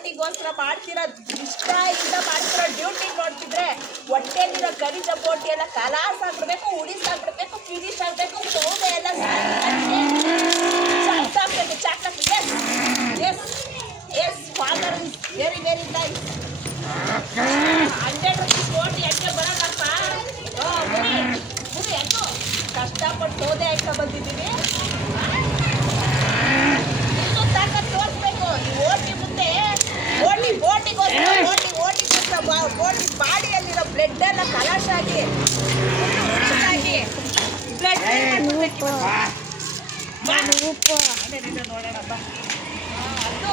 ಓಟಿಗೋಸ್ಕರ ಮಾಡ್ತಿರೋ ಇಷ್ಟ ಇಂದ ಮಾಡ್ತಿರೋ ಡ್ಯೂಟಿ ನೋಡ್ತಿದ್ರೆ ಹೊಟ್ಟೆಲಿರೋ ಖನಿಜ ಬೋಟಿ ಎಲ್ಲ ಕಲಾಸ್ ಆಗ್ಬಿಡ್ಬೇಕು, ಉಳಿಸಾಗ್ಬಿಡ್ಬೇಕು, ಫಿನಿಶ್ ಆಗಬೇಕು, ಸೌದೆ ಎಲ್ಲ ಚಾಕ್ಬೇಕು ಚಾಕ್ಬೇಕು. Yes yes yes father is very very nice. 100 rupees OT ಹಂಗೆ ಬರೋಣಪ್ಪ. ಮುರಿ ಮುರಿ ಹೆಂಗೋ ಕಷ್ಟಪಟ್ಟು ಸೌದೆ ಹಾಕ ಬಂದಿದ್ದೀವಿ. ಇನ್ನೂ ತಾಕತ್ ತೋರಿಸ್ಬೇಕು ಈ ಓಟಿ ಮುಂದೆ. ಓಟಿಗೋಸ್ಕರ ಓಟಿ ಬಾಡಿಯಲ್ಲಿರೋ ಬ್ಲಡ್ ಎಲ್ಲ ಕಲಾಶ ಆಗಿ ಬ್ಲಡ್ ನೋಡೋಣಪ್ಪ. ಅದು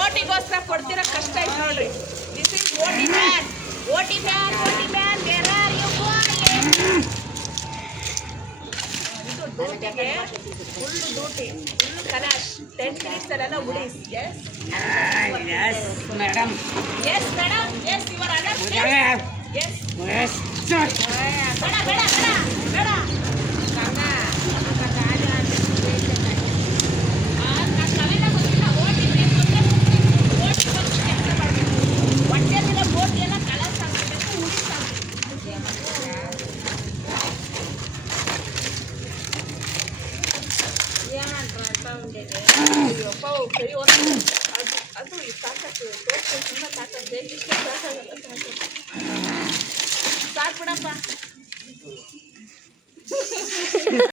ಓಟಿಗೋಸ್ಕರ ಪಡ್ತಿರೋ ಕಷ್ಟ ಐತೆ ನೋಡ್ರಿ. This is OT man, OT man, OT man, where are you going? ಇದು ಡ್ಯೂಟಿಗೆ ಫುಲ್ಲು ಡ್ಯೂಟಿ, ಫುಲ್ಲು ಕಲಾಶ್. 10 minutes ಅಲ್ಲೆಲ್ಲ ಉಳಿಸ್. Yes yes madam, yes madam, yes your honour, yes yes ಬೇಡ ಬೇಡ ಬೇಡ ಬೇಡ ನಾವೆಲ್ಲ ಗೊತ್ತಿಲ್ಲ. ಓಟಿ ಕೆಲಸ ಮಾಡಬೇಕು, ಹೊಟ್ಟೆಲಿರೋ ಬೋಟಿ ಎಲ್ಲ ಕಲಾಸ್ ಆಗ್ಬಿಡಬೇಕು, ಉಳಿಸಾಗಬೇಕು. ಅದು ಈ ತಾಕತ್ತು ತೋರಿಸಿ ತುಂಬ ತಾಕತ್ತು ಹೇಗೆ ಇಷ್ಟ ಸಾಕಾಗಲ್ಲ. ಸಾಕು ಬಿಡಪ್ಪ.